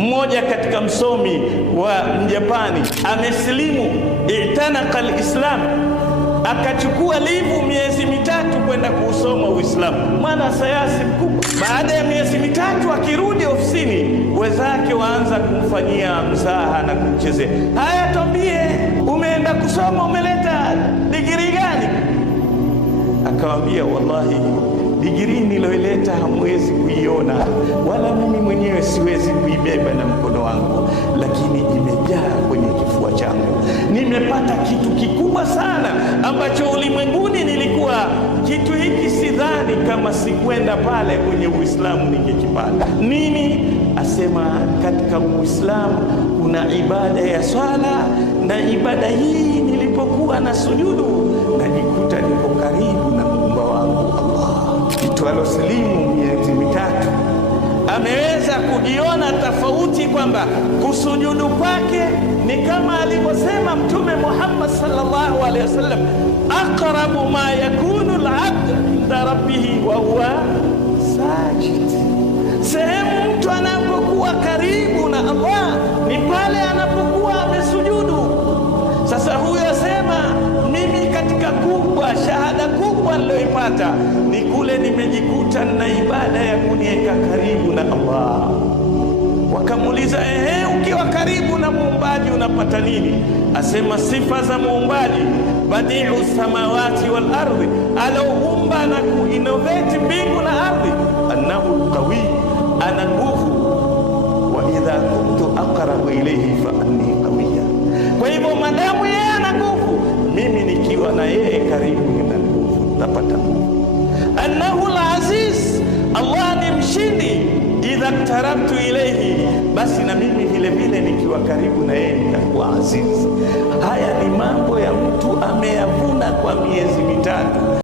mmoja katika msomi wa Mjapani amesilimu, i'tanaka al-Islam, akachukua livu miezi mitatu kwenda kuusoma Uislamu, mwana sayansi mkubwa. Baada ya miezi mitatu akirudi ofisini, wenzake waanza kumfanyia mzaha na kumchezea. Haya, tuambie, umeenda kusoma, umeleta digrii gani? Akawaambia, wallahi digrii niloileta hamwezi kuiona, wala mimi mwenyewe siwezi kuibeba na mkono wangu, lakini imejaa kwenye kifua changu. Nimepata kitu kikubwa sana ambacho ulimwenguni nilikuwa kitu hiki sidhani kama sikwenda pale kwenye Uislamu ningekipata. Nini? Asema katika Uislamu kuna ibada ya swala, na ibada hii nilipokuwa na sujudu najikuta niko karibu na Muumba wangu Allah. Mtu alosilimu miezi mitatu ameweza kujiona tofauti kwamba kusujudu kwake ni kama alivyosema Mtume Muhammad sallallahu alaihi wasallam, aqrabu ma yakunu al-abd inda rabbih wa huwa sajid. Sehemu mtu anapokuwa karibu na Allah ni pale anapokuwa amesujudu. Sasa huyo asema, mimi katika kubwa, shahada kubwa niloipata ni kule nimejikuta na ibada ya kuniweka karibu na Allah. Wakamuuliza, ukiwa karibu na muumbaji unapata nini? Asema sifa za muumbaji, badi'u samawati wal ardi, aloumba na kuinnovate mbingu na ardhi, annahu qawi, ana nguvu, wa idha kuntu aqrabu ilayhi fa anni qawiyya. Kwa hivyo madamu yeye ana nguvu, mimi nikiwa na yeye karibu nina nguvu, napata nguvu. Annahu al-aziz, Allah ni mshindi, idha tarabtu ilayhi, basi na mimi vile vile nikiwa karibu na yeye nitakuwa aziz. Haya ni mambo ya mtu